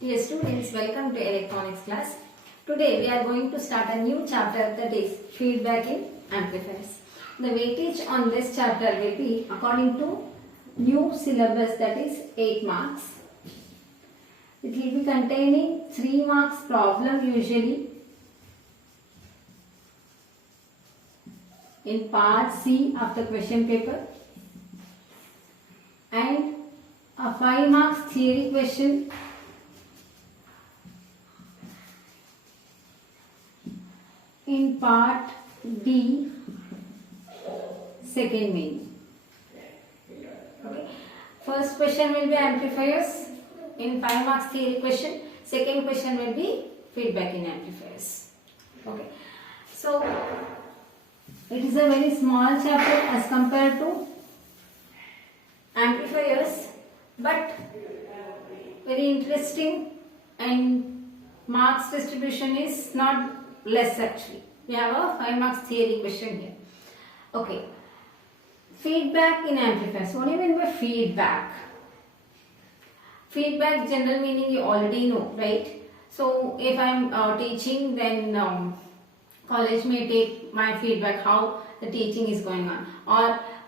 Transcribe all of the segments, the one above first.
Dear students, welcome to electronics class. Today we are going to start a new chapter, that is feedback in amplifiers. The weightage on this chapter will be according to new syllabus, that is 8 marks. It will be containing 3 marks problem usually in part C of the question paper and a 5 marks theory question in part D, second main. Okay. First question will be amplifiers in 5 marks theory question. Second question will be feedback in amplifiers. Okay. So it is a very small chapter as compared to amplifiers, but very interesting, and marks distribution is not less actually. We have a 5 marks theory question here. Okay. Feedback in amplifiers. What do you mean by feedback? Feedback general meaning you already know, right? So if I am teaching, then college may take my feedback how the teaching is going on.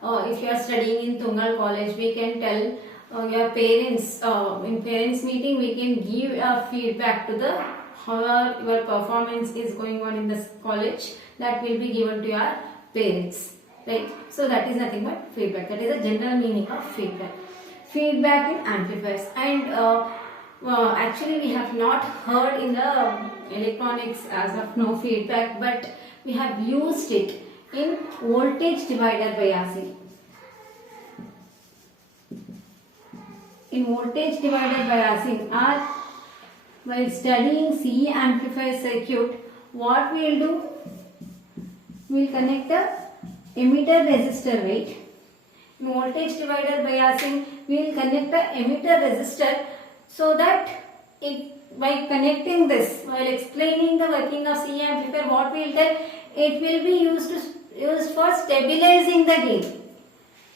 Or if you are studying in Tungal College, we can tell your parents, in parents meeting we can give a feedback to the how your performance is going on in this college, that will be given to your parents, right? So that is nothing but feedback. That is a general meaning of feedback. Feedback in amplifiers, and actually we have not heard in the electronics as of now feedback, but we have used it in voltage divider biasing. In voltage divider biasing, while studying CE amplifier circuit, what we will do? We will connect a emitter resistor, right? In voltage divider biasing, we will connect a emitter resistor, so that by connecting this, while explaining the working of CE amplifier, what we will tell, it will be used for stabilizing the gain.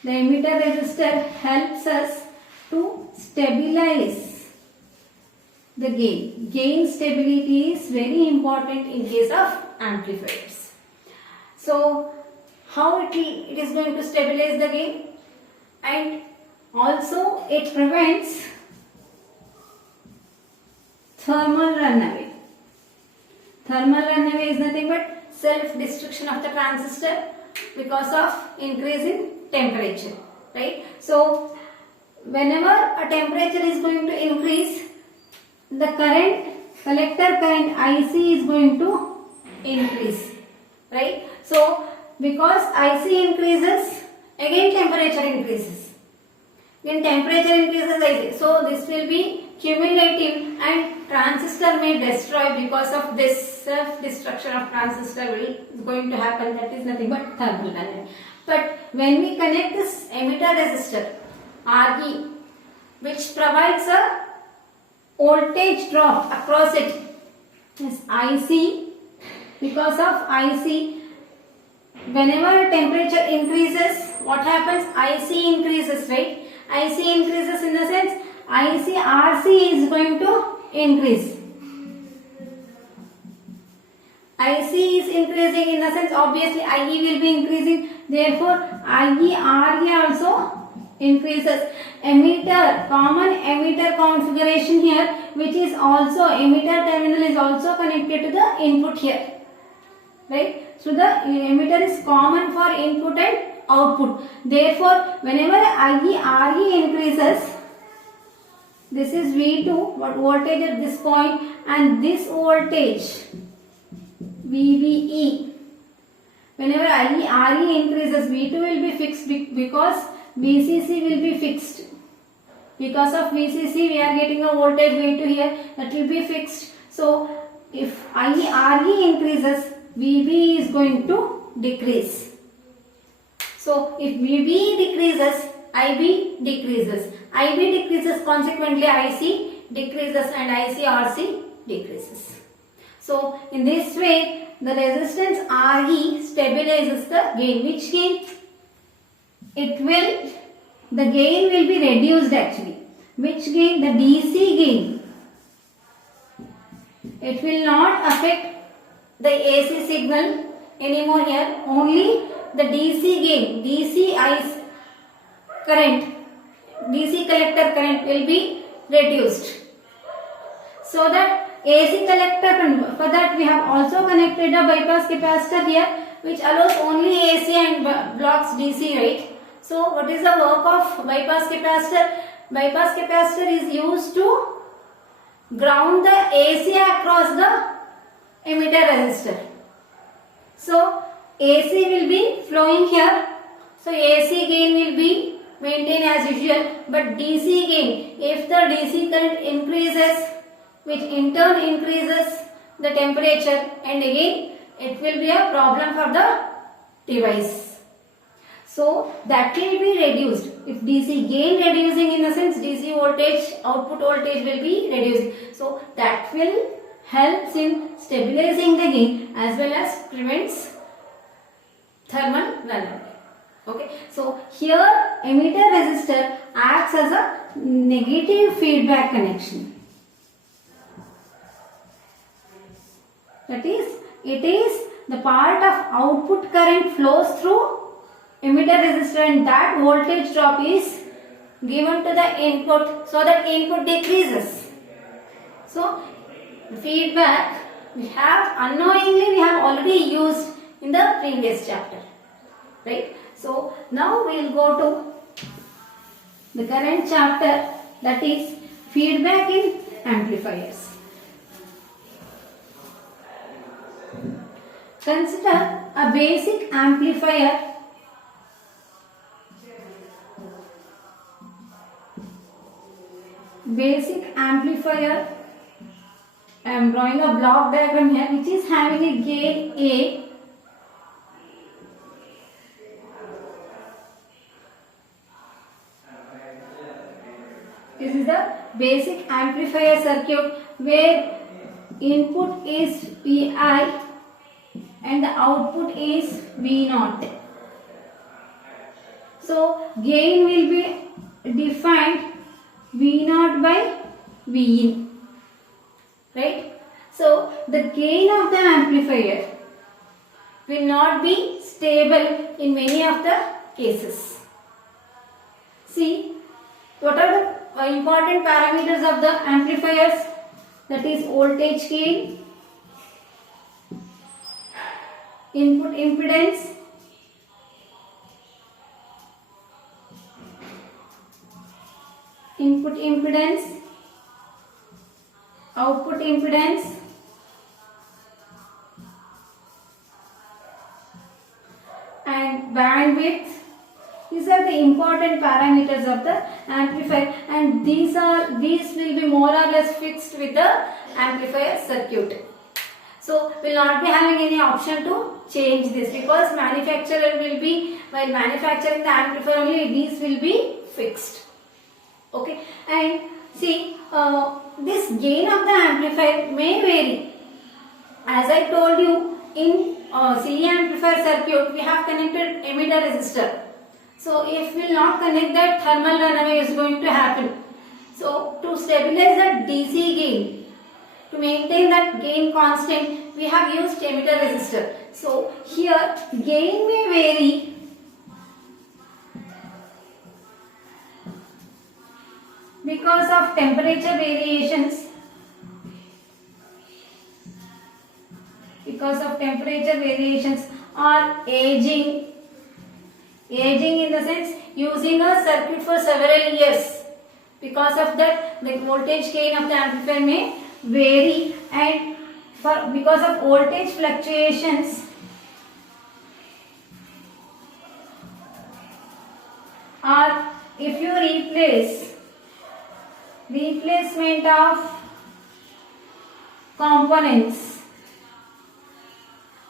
The emitter resistor helps us to stabilize the gain. Gain stability is very important in case of amplifiers. So how it is going to stabilize the gain, and also it prevents thermal runaway. Thermal runaway is nothing but self-destruction of the transistor because of increase in temperature, right? So whenever a temperature is going to increase, the collector current IC is going to increase, right? So because IC increases, again temperature increases. When temperature increases IC, so this will be cumulative and transistor may destroy. Because of this self-destruction of transistor is going to happen, that is nothing but thermal runaway. But when we connect this emitter resistor RE, which provides a voltage drop across it, is IC. Because of IC, whenever temperature increases, what happens? IC increases, right? IC increases in the sense IC RC is going to increase. IC is increasing in the sense obviously IE will be increasing. Therefore, IE RE also increases. Emitter, common emitter configuration here, which is also emitter terminal is also connected to the input here, right? So the emitter is common for input and output. Therefore, whenever IE RE increases, this is V2, what voltage at this point, and this voltage VBE. Whenever IE RE increases, V2 will be fixed because VCC will be fixed. Because of VCC, we are getting a voltage V2 here, that will be fixed. So if IE RE increases, VB is going to decrease. So if VB decreases, IB decreases. IB decreases, consequently IC decreases, and IC/RC decreases. So in this way, the resistance RE stabilizes the gain. Which gain? The gain will be reduced actually. Which gain? The DC gain. it will not affect the AC signal anymore here. Only the DC gain, DC ice current, DC collector current will be reduced. So that AC collector current, for that we have also connected a bypass capacitor here, which allows only AC and blocks DC, right? So what is the work of bypass capacitor? Bypass capacitor is used to ground the AC across the emitter resistor. So AC will be flowing here. So AC gain will be maintained as usual. But DC gain, if the DC current increases, which in turn increases the temperature, and again it will be a problem for the device. So that will be reduced. If DC gain reducing, in the sense DC voltage, output voltage will be reducing. So that will helps in stabilizing the gain as well as prevents thermal runaway. Okay, so here emitter resistor acts as a negative feedback connection. That is, it is the part of output current flows through emitter resistor, and that voltage drop is given to the input, so that input decreases. So feedback we have unknowingly we have already used in the previous chapter, right? So now we will go to the current chapter, that is feedback in amplifiers. Consider a basic amplifier I am drawing a block diagram here, which is having a gain A, this is the basic amplifier circuit where input is Vi and the output is V0. So gain will be defined V0 by Vin, right? So the gain of the amplifier will not be stable in many of the cases. See, what are the important parameters of the amplifiers? That is voltage gain, input impedance, output impedance, and bandwidth. These are the important parameters of the amplifier, and these will be more or less fixed with the amplifier circuit. So we will not be having any option to change this, because manufacturer will be, while manufacturing the amplifier only, these will be fixed. Okay, and see, this gain of the amplifier may vary. As I told you, in CE amplifier circuit we have connected emitter resistor. So if we will not connect that, thermal runaway is going to happen. So to stabilize that DC gain, to maintain that gain constant, we have used emitter resistor. So here gain may vary because of temperature variations, or aging in the sense using a circuit for several years. Because of that, the voltage gain of the amplifier may vary, and because of voltage fluctuations, or if you replacement of components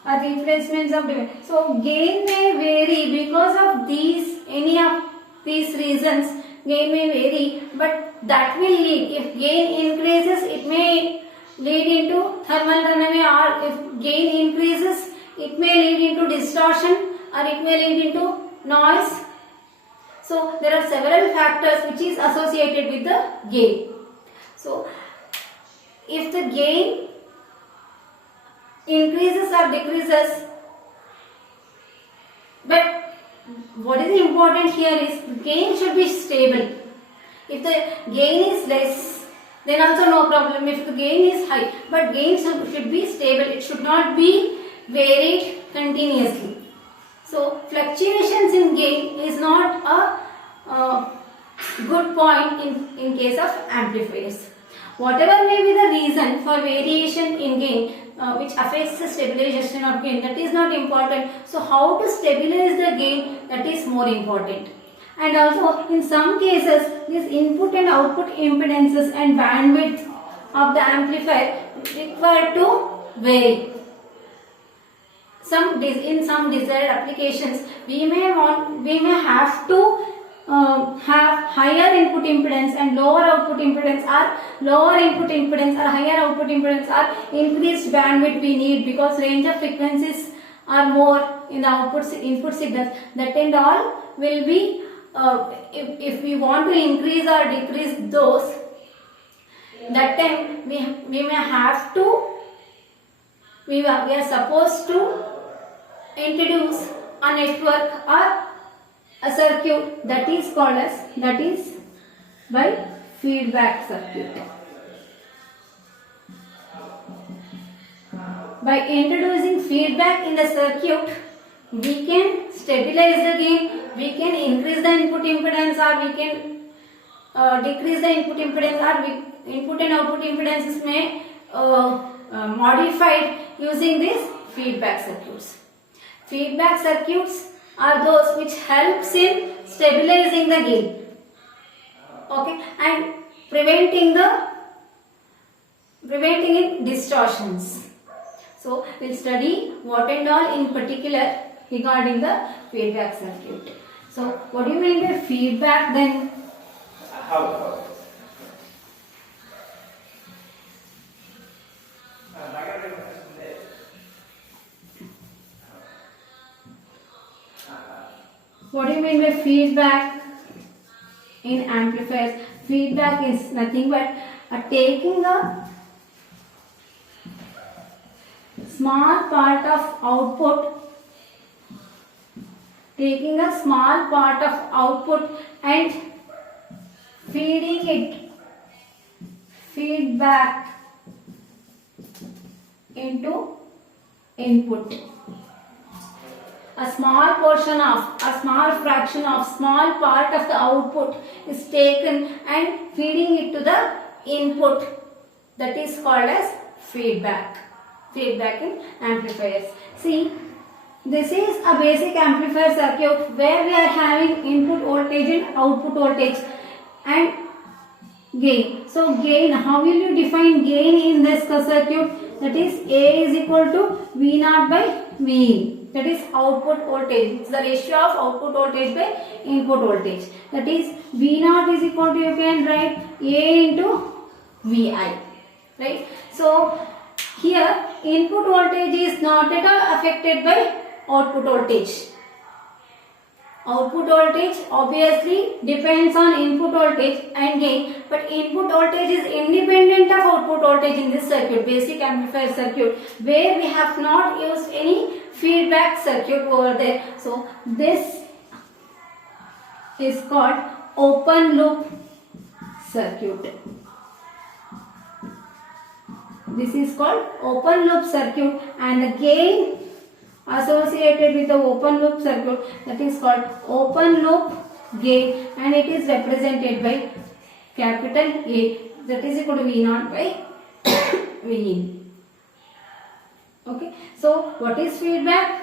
or replacements of device. So gain may vary because of any of these reasons. Gain may vary, but that will lead, if gain increases, it may lead into thermal runaway, or if gain increases, it may lead into distortion, or it may lead into noise. So there are several factors which is associated with the gain. So if the gain increases or decreases. But what is important here is the gain should be stable. If the gain is less, then also no problem. If the gain is high, but gain should be stable. It should not be varied continuously. So fluctuations in gain is not a good point in case of amplifiers. Whatever may be the reason for variation in gain which affects the stabilization of gain, that is not important. So how to stabilize the gain, that is more important. And also in some cases this input and output impedances and bandwidth of the amplifier require to vary. In some desired applications we may have to have higher input impedance and lower output impedance, or lower input impedance or higher output impedance, or increased bandwidth we need because range of frequencies are more in the input signals. That and all will be if we want to increase or decrease those, that time we may have to we are supposed to introduce a network or a circuit that is called as by feedback circuit. By introducing feedback in the circuit, we can stabilize the gain, we can increase the input impedance, or we can decrease the input impedance, or input and output impedances may modified using these feedback circuits. Feedback circuits are those which helps in stabilizing the gain, okay, and preventing in distortions. So we'll study what and all in particular regarding the feedback circuit. So what do you mean by feedback then? What do you mean by feedback in amplifiers? Feedback is nothing but taking a small part of output, and feeding it feedback into input. A small fraction of small part of the output is taken and feeding it to the input. That is called as feedback. Feedback in amplifiers. See, this is a basic amplifier circuit where we are having input voltage and output voltage and gain. So gain, how will you define gain in this circuit? That is A is equal to V naught by V. That is output voltage. It's the ratio of output voltage by input voltage. That is V naught is equal to, you can write A into Vi. Right? So here input voltage is not at all affected by output voltage. Output voltage obviously depends on input voltage and gain, but input voltage is independent of output voltage in this circuit, basic amplifier circuit, where we have not used any feedback circuit over there. So this is called open loop circuit. This is called open loop circuit, and the gain associated with the open loop circuit, that is called open loop gain, and it is represented by capital A, that is equal to V naught by V in. Okay, so what is feedback?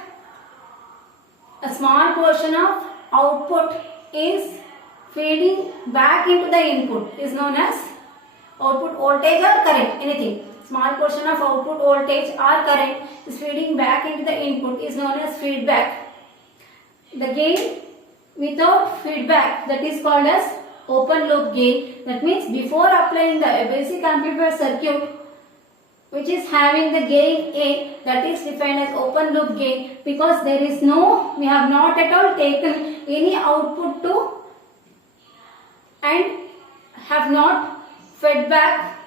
A small portion of output is feeding back into the input is known as output voltage or current, anything. Small portion of output voltage or current is feeding back into the input is known as feedback. The gain without feedback, that is called as open loop gain. That means before applying the basic amplifier circuit, which is having the gain A, that is defined as open loop gain, because there is no, we have not at all taken any output to and have not fed back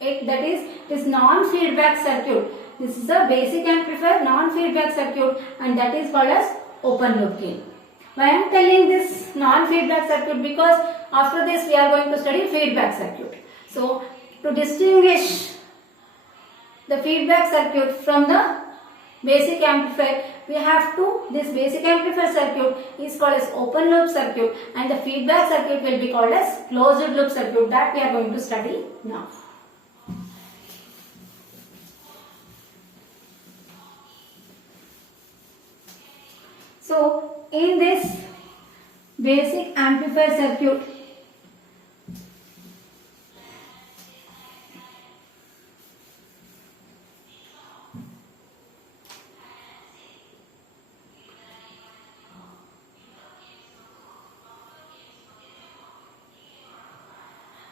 it, that is non-feedback circuit. this is a basic amplifier non-feedback circuit, and that is called as open loop gain. Why I am telling this non-feedback circuit? Because after this we are going to study feedback circuit. So to distinguish the feedback circuit from the basic amplifier, we have to, this basic amplifier circuit is called as open loop circuit, and the feedback circuit will be called as closed loop circuit, that we are going to study now. So in this basic amplifier circuit,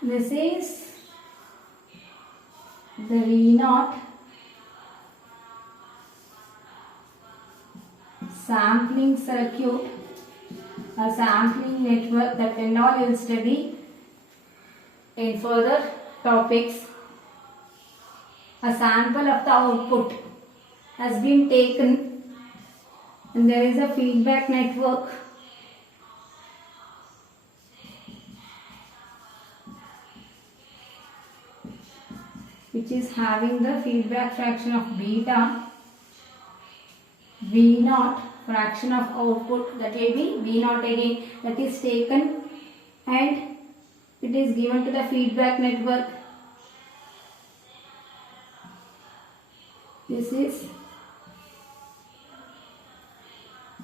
this is the V0 sampling circuit, a sampling network, that and all you will study in further topics. A sample of the output has been taken and there is a feedback network. Which is having the feedback fraction of beta, V0 fraction of output, that will be V0 again, that is taken and it is given to the feedback network. This is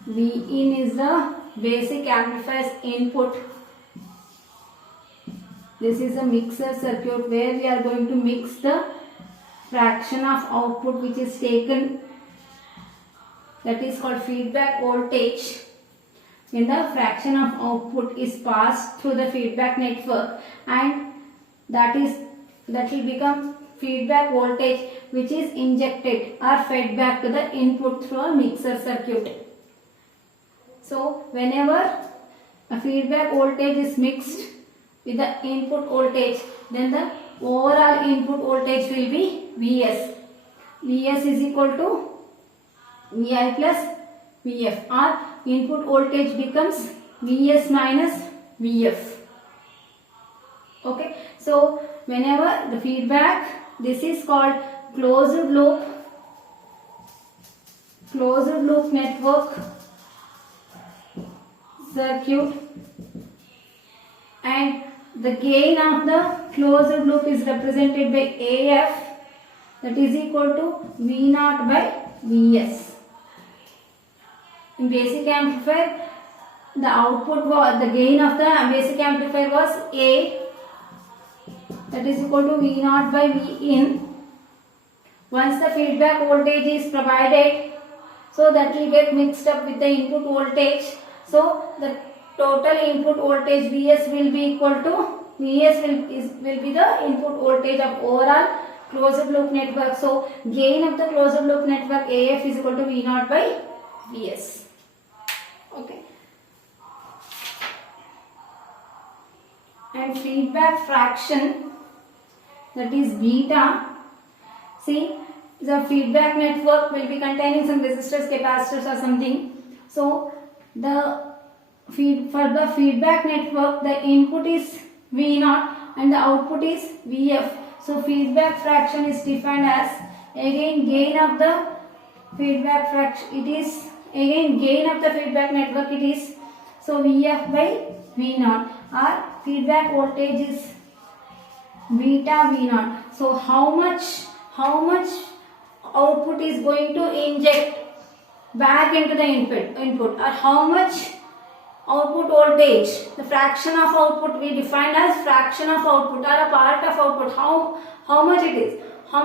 Vin is the basic amplifier's input. This is a mixer circuit where we are going to mix the fraction of output which is taken, that is called feedback voltage. When the fraction of output is passed through the feedback network, and that will become feedback voltage which is injected or fed back to the input through a mixer circuit. So whenever a feedback voltage is mixed with the input voltage, then the overall input voltage will be Vs. Vs is equal to Vi plus Vf, or input voltage becomes Vs minus Vf. Okay, so whenever the feedback, this is called closed loop network circuit, and the gain of the closed loop is represented by AF, that is equal to V0 by Vs. In basic amplifier, the output was, the gain of the basic amplifier was A, that is equal to V0 by Vin. Once the feedback voltage is provided, so that will get mixed up with the input voltage. So the total input voltage Vs will be equal to, Vs will be the input voltage of overall closed loop network. So gain of the closed loop network AF is equal to V0 by Vs. Okay. And feedback fraction, that is beta. See, the feedback network will be containing some resistors, capacitors or something. So for the feedback network, the input is V0 and the output is Vf. So feedback fraction is defined as, again, gain of the feedback fraction, it is again gain of the feedback network, it is, so Vf by V0, or feedback voltage is beta V0. So how much output is going to inject back into the input, or how much output voltage, the fraction of output we define as fraction of output or a part of output, how much it is, how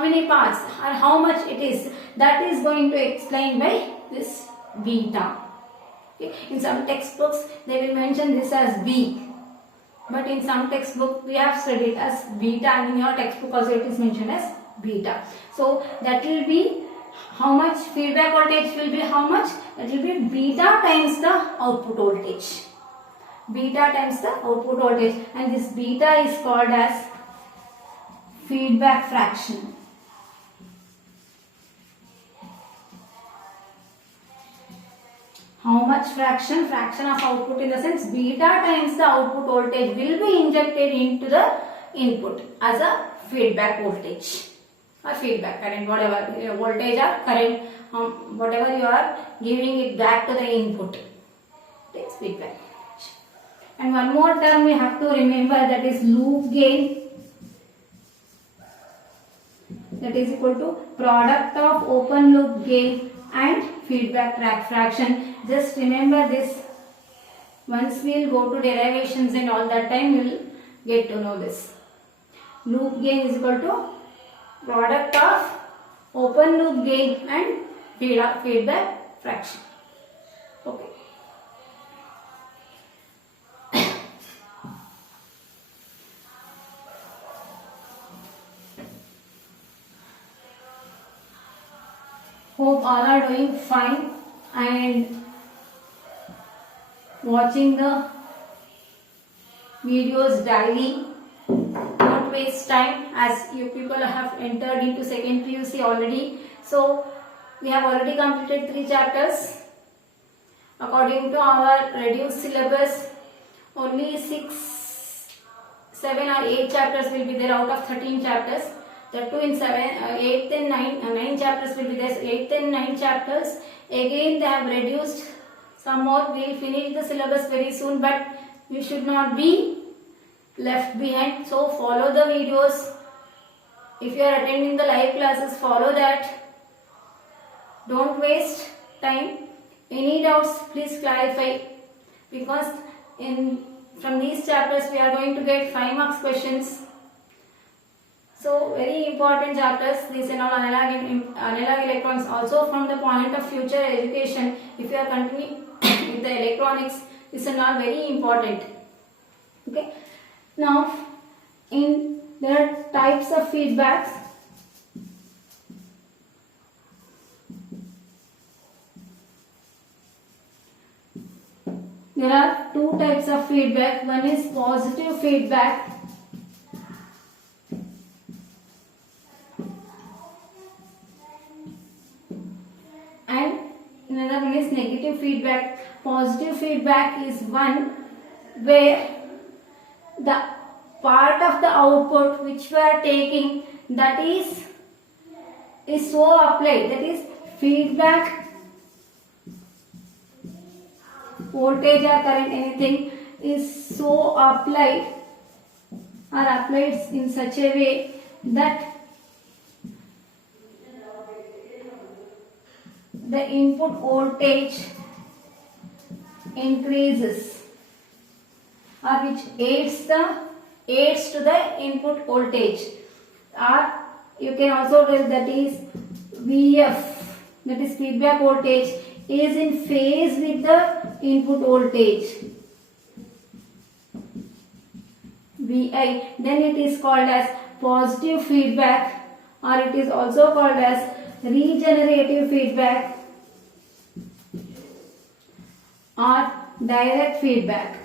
many parts or how much it is, that is going to explain by this beta. Okay. In some textbooks they will mention this as B, but in some textbook we have studied as beta, and in your textbook also it is mentioned as beta. So that will be how much feedback voltage will be, how much, that will be beta times the output voltage, beta times the output voltage, and this beta is called as feedback fraction. how much fraction of output, in the sense beta times the output voltage will be injected into the input as a feedback voltage or feedback current, whatever voltage or current, whatever you are giving it back to the input, takes feedback. And one more term we have to remember, that is loop gain, that is equal to product of open loop gain and feedback fraction. Just remember this. Once we will go to derivations and all, that time we will get to know this. Loop gain is equal to product of open loop gain and feedback fraction. Okay. Hope all are doing fine and watching the videos daily. Don't waste time, as you people have entered into second PUC already. So we have already completed 3 chapters. According to our reduced syllabus, only 6, 7 or 8 chapters will be there out of 13 chapters. The 2 in 8th and 9 chapters will be there. 8th and 9 chapters. Again they have reduced some more. We will finish the syllabus very soon, but we should not be left behind. So follow the videos. If you are attending the live classes, follow that. Don't waste time. Any doubts, please clarify, because from these chapters we are going to get 5 marks questions. So very important chapters, these and all, analog electronics. Also from the point of future education, if you are continuing with the electronics, these are not very important. Okay. Now, there are types of feedbacks. There are 2 types of feedback. One is positive feedback and another one is negative feedback. Positive feedback is one where the part of the output which we are taking, that is so applied, that is feedback voltage or current, anything is so applied or applied in such a way that the input voltage increases, or which aids to the input voltage, or you can also tell that is VF, that is feedback voltage, is in phase with the input voltage, VI. Then it is called as positive feedback, or it is also called as regenerative feedback or direct feedback.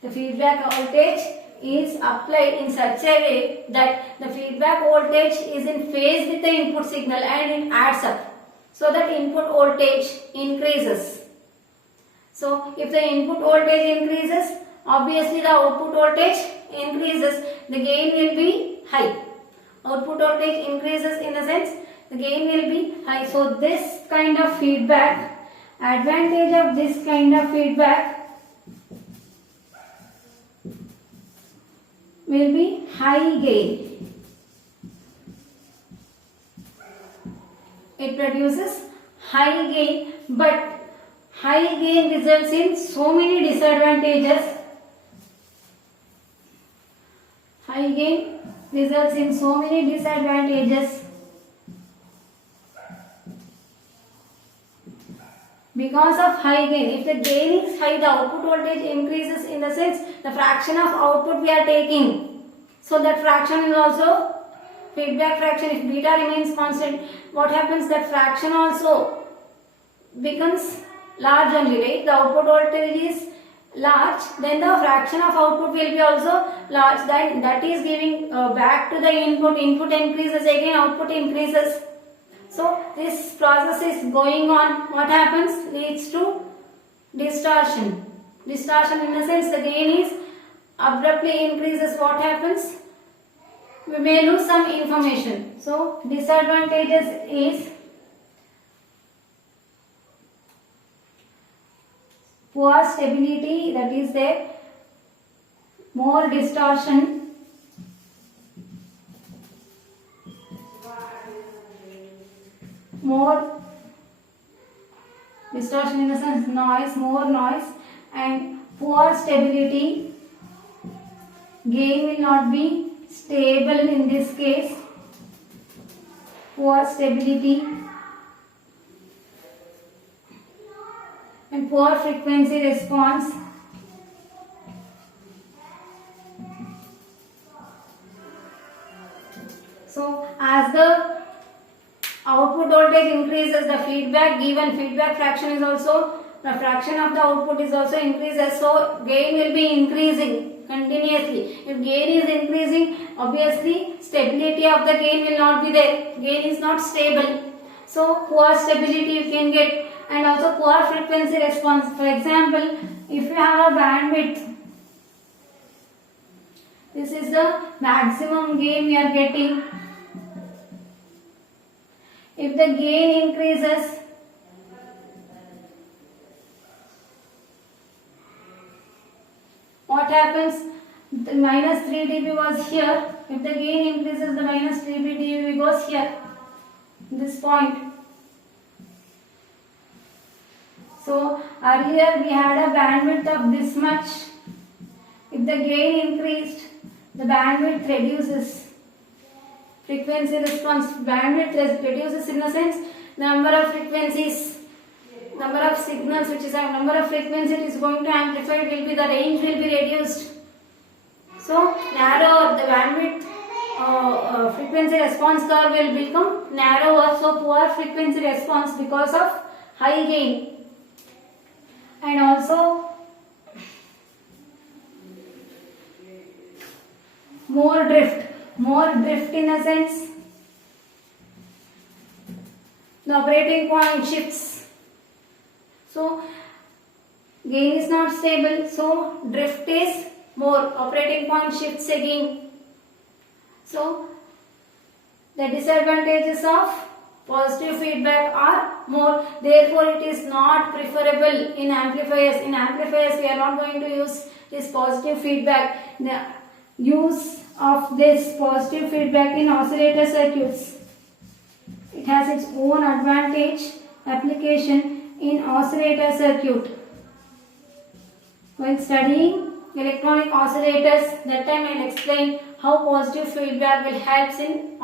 The feedback voltage is applied in such a way that the feedback voltage is in phase with the input signal and it adds up, so that input voltage increases. So if the input voltage increases, obviously the output voltage increases, the gain will be high. Output voltage increases, in the sense the gain will be high. So this kind of feedback, advantage of this kind of feedback will be high gain. It produces high gain, but high gain results in so many disadvantages. High gain results in so many disadvantages. Because of high gain, if the gain is high, the output voltage increases, in the sense the fraction of output we are taking. So that fraction is also feedback fraction. If beta remains constant, what happens? That fraction also becomes large only, right? The output voltage is large, then the fraction of output will be also large. Then that is giving back to the input. Input increases, again output increases. So this process is going on. What happens? Leads to distortion. Distortion in the sense the gain is abruptly increases. What happens? We may lose some information. So disadvantages is poor stability, that is there, more distortion, more distortion in the sense noise, more noise, and poor stability. Gain will not be stable in this case. Poor stability and poor frequency response. So as the output voltage increases, the given feedback fraction is also, the fraction of the output is also increases, so gain will be increasing continuously. If gain is increasing, obviously stability of the gain will not be there. Gain is not stable. So poor stability you can get, and also poor frequency response. For example, if you have a bandwidth, this is the maximum gain we are getting. If the gain increases, what happens? The minus 3 dB was here. If the gain increases, the minus 3 dB goes here, this point. So earlier we had a bandwidth of this much. If the gain increased, the bandwidth reduces. Frequency response, bandwidth reduces in the sense number of frequencies, number of signals which is a number of frequencies it is going to amplify, will be, the range will be reduced. So narrower the bandwidth, frequency response curve will become narrower, so poor frequency response because of high gain. And also more drift in a sense, the operating point shifts. So gain is not stable, so drift is more, operating point shifts again. So the disadvantages of positive feedback are more, therefore it is not preferable in amplifiers. In amplifiers we are not going to use this positive feedback. The use of this positive feedback in oscillator circuits, it has its own advantage application in oscillator circuit. When studying electronic oscillators, that time I will explain how positive feedback will help in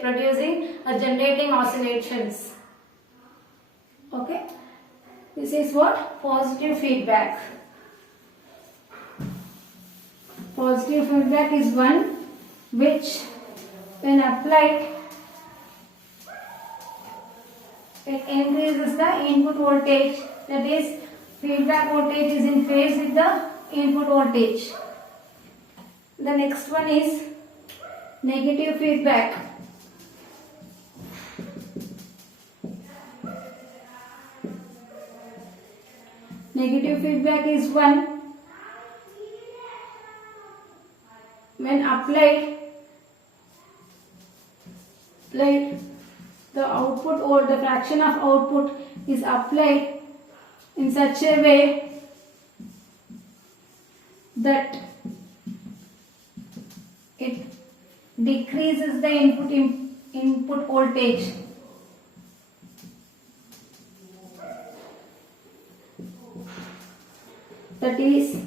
producing or generating oscillations. Okay, this is what positive feedback. Positive feedback is one which, when applied, it increases the input voltage, that is, feedback voltage is in phase with the input voltage. The next one is negative feedback. Negative feedback is one when applied, like the output or the fraction of output is applied in such a way that it decreases the input voltage. That is,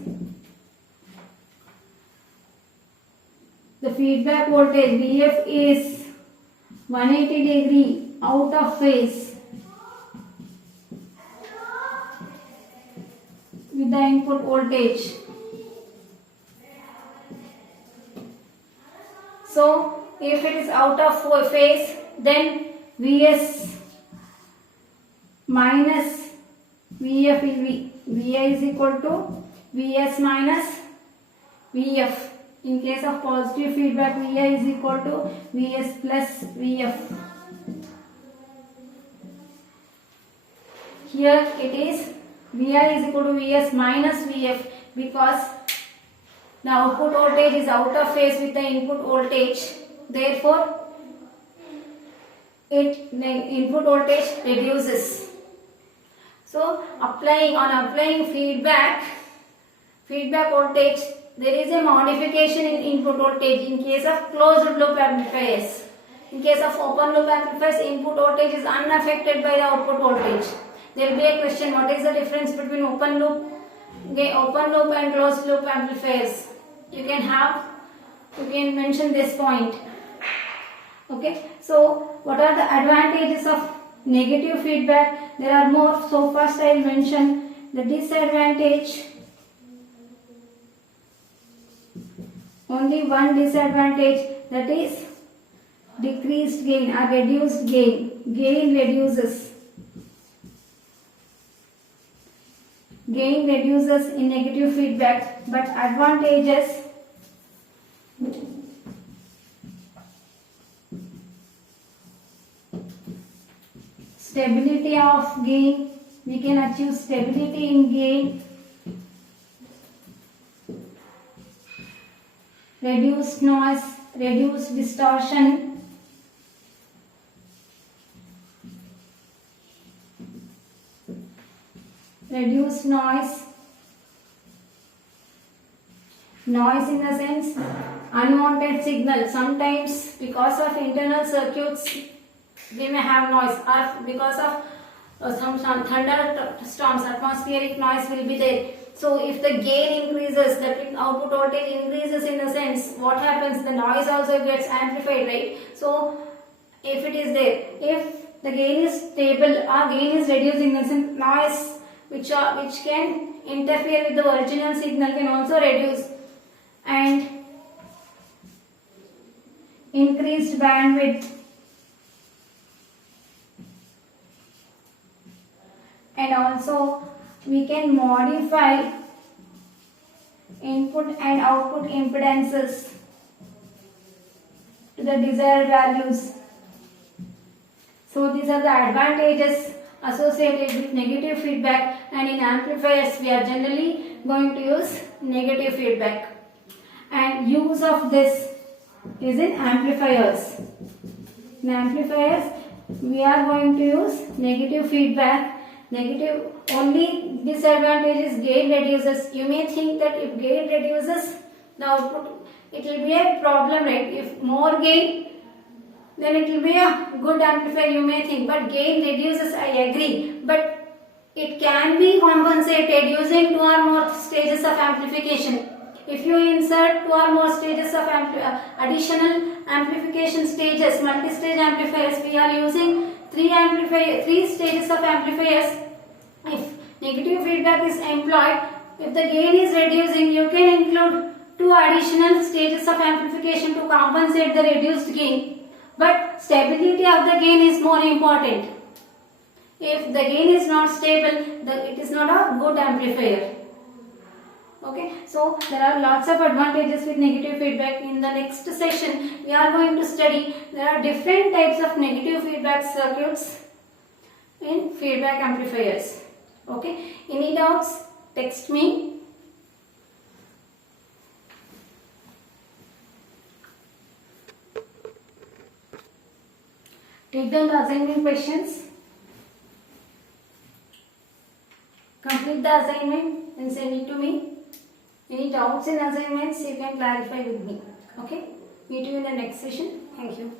the feedback voltage Vf is 180 degree out of phase with the input voltage. So if it is out of phase, then Vs minus Vf will be, Vi is equal to Vs minus Vf. In case of positive feedback, Vi is equal to Vs plus Vf. here it is Vi is equal to Vs minus Vf, because the output voltage is out of phase with the input voltage, therefore the input voltage reduces. So applying feedback voltage, there is a modification in input voltage in case of closed loop amplifiers. In case of open loop amplifiers, input voltage is unaffected by the output voltage. There will be a question, what is the difference between open loop and closed loop amplifiers? You can mention this point. Okay, so what are the advantages of negative feedback? There are more, so first I will mention the disadvantage. Only one disadvantage, that is decreased gain or reduced gain. Gain reduces in negative feedback, but advantages, stability of gain, we can achieve stability in gain, reduced noise, reduced distortion, reduced noise in the sense unwanted signal. Sometimes because of internal circuits we may have noise, or because of some thunderstorms, atmospheric noise will be there. So if the gain increases, that output voltage increases, in the sense what happens, the noise also gets amplified, right? So if it is there, if the gain is stable or gain is reducing, the noise which can interfere with the original signal can also reduce, and increased bandwidth, and also we can modify input and output impedances to the desired values. So these are the advantages associated with negative feedback, and in amplifiers we are generally going to use negative feedback. And use of this is in amplifiers. In amplifiers we are going to use negative feedback. Negative, only disadvantage is gain reduces. You may think that if gain reduces the output, it will be a problem, right? If more gain, then it will be a good amplifier, you may think, but gain reduces, I agree, but it can be compensated using 2 or more stages of amplification. If you insert 2 or more stages of additional amplification stages, multi-stage amplifiers, we are using 3 stages of amplifiers. If negative feedback is employed, if the gain is reducing, you can include 2 additional stages of amplification to compensate the reduced gain. But stability of the gain is more important. If the gain is not stable, it is not a good amplifier. Okay, so there are lots of advantages with negative feedback. In the next session, we are going to study there are different types of negative feedback circuits in feedback amplifiers. Okay, any doubts? Text me. Take down the assignment questions. Complete the assignment and send it to me. Any doubts in assignments, you can clarify with me. Okay? Meet you in the next session. Thank you.